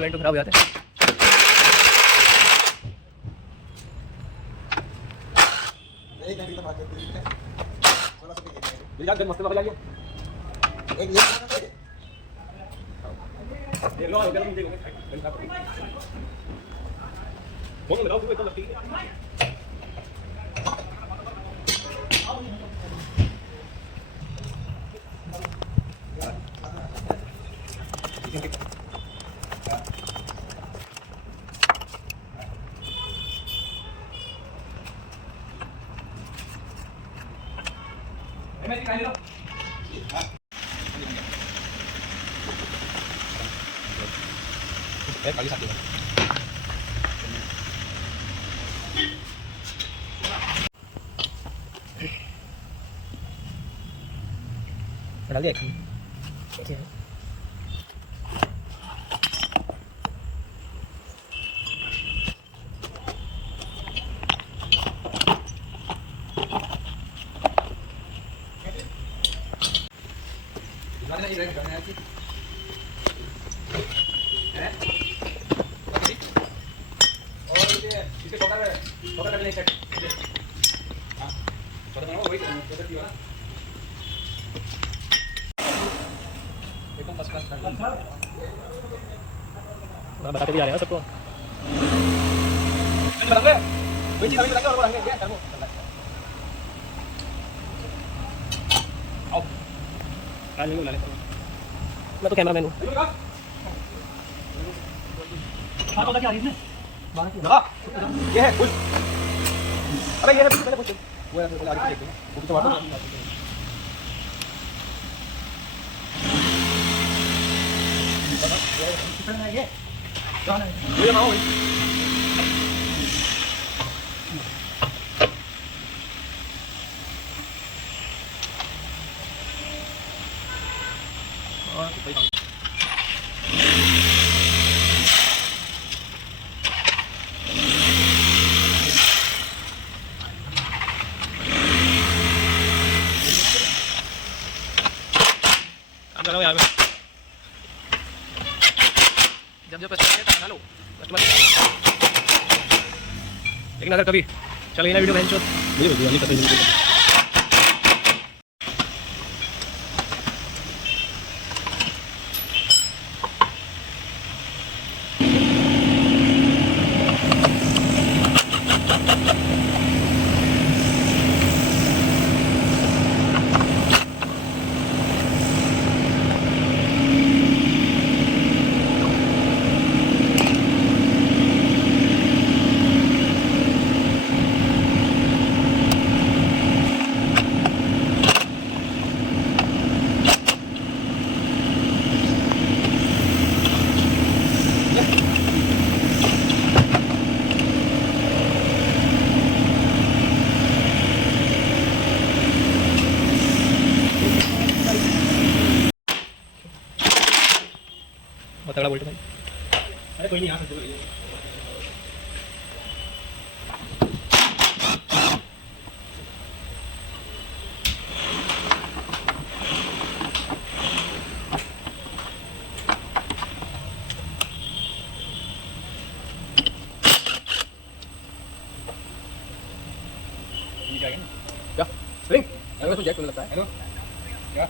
Went खराब हो जाते हैं। मस्त पकड़ लिया एक ये लो गन दे गन का फोन लगाओ तू एकदम लगती है मैं निकाल लो काली साथी डाल दिया ठीक है mana ini kan ya sih और इसे पकड़ कर ले सेट हां पकड़ ना वही पकड़ दियो ना एकदम फर्स्ट क्लास मैं बताते भी आ रहे हैं सबको बताओगे कोई चीज अभी बताओ और बोलेंगे क्या करमो आओ काल नहीं बुला ले मैं तो कैमरामैन हूं हां तो क्या आ रही है इसमें दबा ये है पुश अबे ये है पहले पुश वो है पहले आगे देखते हैं वो पीछे मारो ये मारो और कोई काम कर रहा हूँ यार मैं जब कस्टमर बना लो कस्टमर लेकिन अगर कभी चल ना वीडियो बहन चोट मुझे वीडियो नहीं पता तगड़ा बोल्ट भाई अरे कोई नहीं यहाँ से ये क्या है क्या स्प्रिंग अगर तो जैक को लगता है हेलो क्या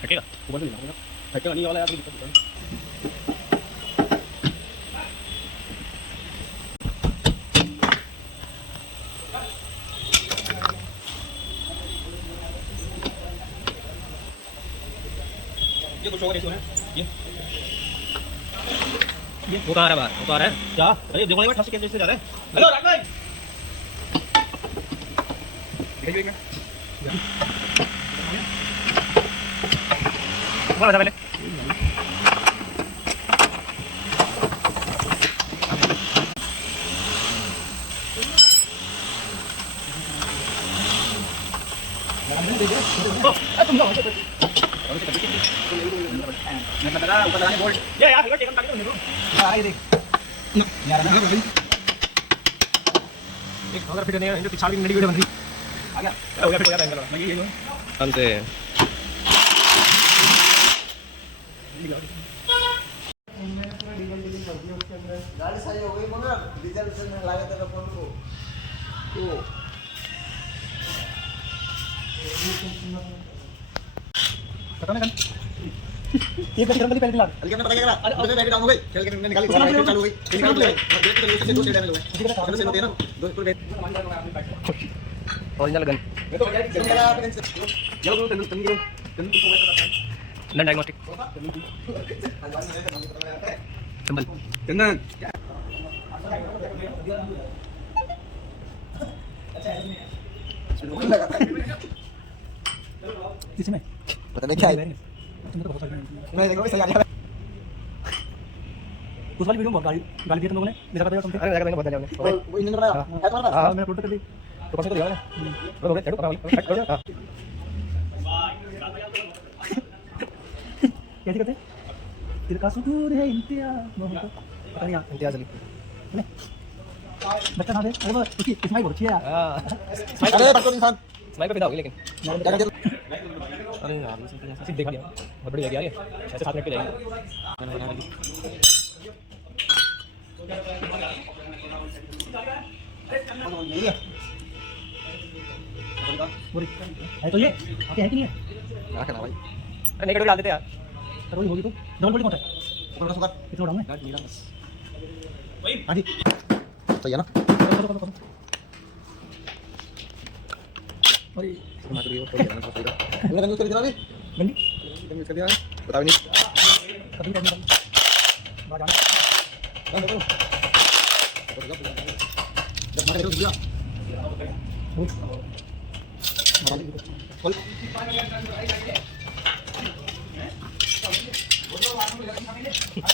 छकेगा ऊपर से नहीं छकेगा नहीं वाला यार दिक्कत है ये कुछ होगा नहीं सोना ये वो कहाँ आ रहा है बाहर वो तो आ रहा है क्या अरे देखो ये ठप से कैसे जा रहा है हेलो राज भाई दिखाइए एक बोला था पहले तुम जाओ मैं बता रहा ऊपर लगाने बोल्ट ये यार हेलमेट टेकन ताकि तो नहीं आ ये देख यार ना भाई एक अगर फिट नहीं है तो पिछाड़ी नड़ी वीडियो बन रही आ गया हो गया फिट हो गया एंगल मैं ये अंते गाड़ी सही हो गई मगर डीजल से में लगा तेरा फोन को तो पता नहीं ये गलती गलती पहले दिला हल्के में पता क्या करा अरे बैटरी डाउन हो गई खेल के निकाली चालू हो गई निकाल दो ब्रेक तो से दो से डैमेज हो गए चलो से दे ना दो फुल बैट ओरिजिनल गन ये तो बढ़िया चलो चलो तन नन डायग्नोस्टिक सिंबल चंदन किसमें पता नहीं क्या है तुमने तो बहुत सारी मैं देखो सही आ गया उस वाली वीडियो में गाड़ी गाड़ी दिया तुम लोगों ने मेरा पता है तुम अरे मेरा बहुत जाओगे वो इंजन बनाया है तुम्हारे पास हां मैंने फोटो कर दी तो कौन सा दिया मैंने बोलो बोलो चलो कर दो हां कैसे करते दिल का सुकून है इम्तियाज मोहब्बत पता नहीं इम्तियाज अली बच्चा ना दे अरे वो उसकी स्माइल बहुत अच्छी है यार अरे बच्चों इंसान स्माइल पे फिदा होगी लेकिन क्या कर अरे यार ये सिर्फ देखा नहीं बहुत बड़ी लगी यार ये 6 से 7 मिनट की जाएगी मैंने बना ली है तो ये आके है कि नहीं है क्या करना भाई अरे नेगेटिव डाल देते यार तो वही होगी तो डबल बॉडी कौन है थोड़ा सा कितना डाउन है हां जी सही है ना और मैं तो ये तो करना पड़ेगा मैंने यूज कर दिया अभी बंदी यूज कर दिया बताओ नहीं कभी कभी बाहर जाना बंद करो जब मारे तो दिया खोल